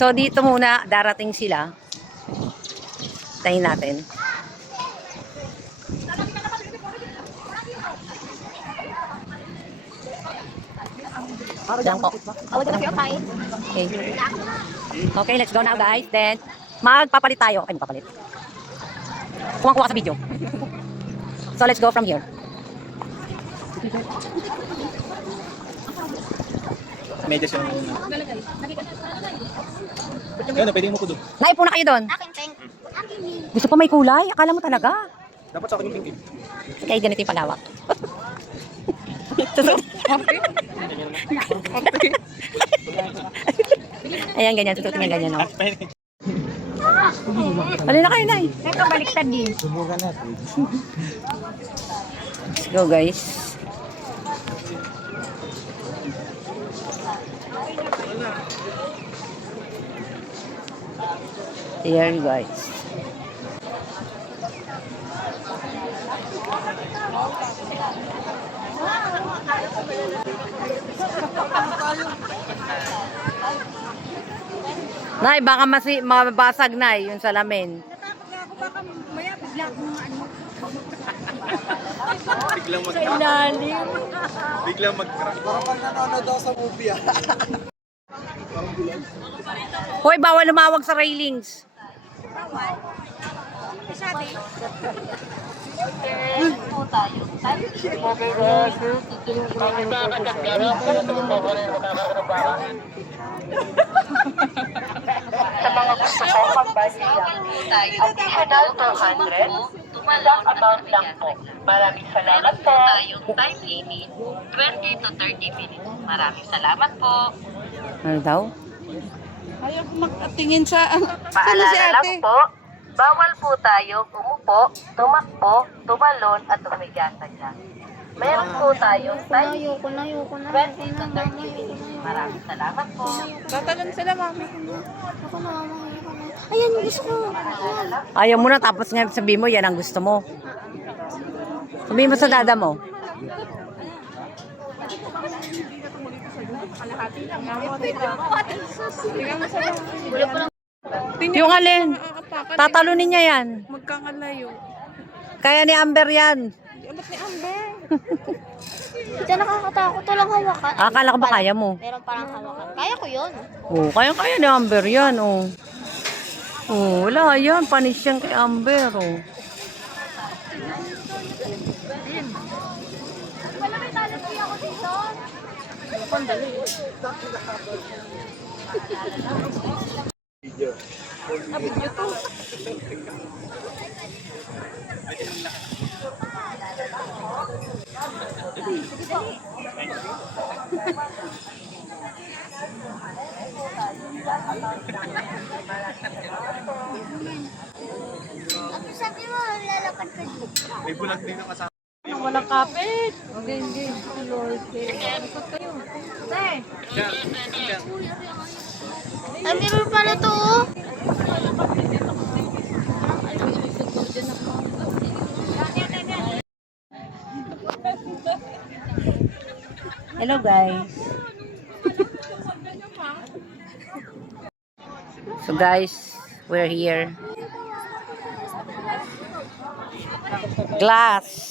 So, dito muna, darating sila. Tayin natin. Diyan po. Okay. Okay, let's go now, guys. Then, magpapalit tayo. Ay, magpapalit. Kuha sa video. So, let's go from here. Medyas yung... Gano'n, pwede mo ko doon. Naipo na kayo doon. Gusto pa may kulay? Akala mo talaga. Dapat sa akin yung pink. Kaya ganito yung palawak. Ayan, ganyan. Susutin niya ganyan. No? Bali na kayo, Nay. Ito, baliktad din. Let's go, guys. Here, guys. Nay, baka mabasag na yung salamin. Natakot na ako, baka maya bigla akong ano. Biglang Sa ilalim. Biglang mag-crack. Parang pag nanonood daw sa movie ah. Hoy, bawal lumawag sa railings. Bawal. Sabi, Sa mga gusto po magbayad, additional 200, isang amount lang po. Maraming salamat po. Tayong time limit, 20 to 30 minutes. Maraming salamat po. Ano daw? ayaw ko magtingin sa ano. Paalala lang po, bawal po tayo umupo, tumakbo, tumalon at humiga-sadya. Meron po tayong time limit, 20 to 30 minutes. Maraming salamat po. Tatalon sila, mami. Ayan, gusto ko. Ayaw mo na, tapos nga sabihin mo, yan ang gusto mo. Sabihin mo sa dada mo. Yung alin, tatalunin niya yan. Magkakalayo. Kaya ni Amber yan. Ba't ni Amber? Ito nakakatakot. Walang hawakan. Akala ko ba kaya mo? Meron parang hawakan. Kaya ko yun. Oh, kaya ni Amber yan, oh. Oh, wala yan. Panis yan kay Amber, oh. Wala may talent ako dito. Sabi mo, lalakad ka dito. May bulag din ang kasama. Walang kapit. Okay, hindi. Lord. Ikot kayo. Tay. Ay, meron pala to. Oh. Hello, guys. So, guys, we're here. Glass.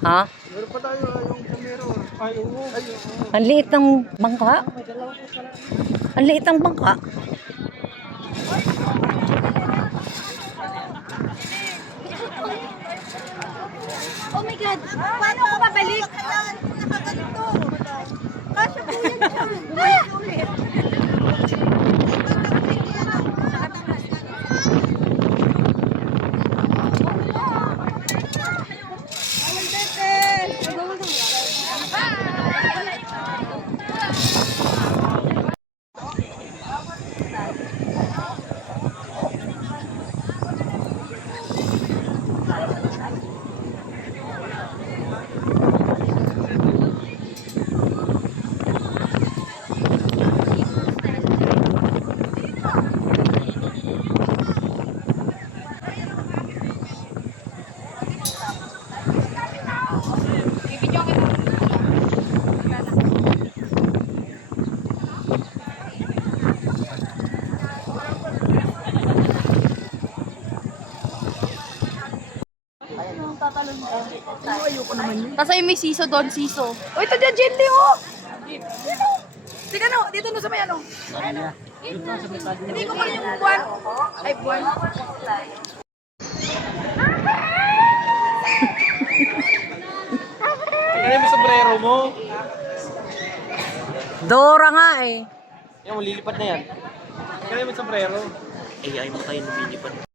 Ha? Meron pa tayo yung camero. Ay, oo. Ang liit ng bangka. Ang liit ng bangka. Oh my God. Paano ako babalik? Nakaganto. Kasya po yan siya. Ulit. tatalon ka. Ayoko naman yun. Tapos ay may siso doon, siso. O, ito dyan, Jenny, oh! Dito! Tika no, dito no sa may ano. Hindi ko kunin yung buwan. Ay, buwan. Kaya yung sombrero mo. Dora nga eh. Yan, lilipat na yan. Kaya yung sombrero. AI mo tayo lumilipad.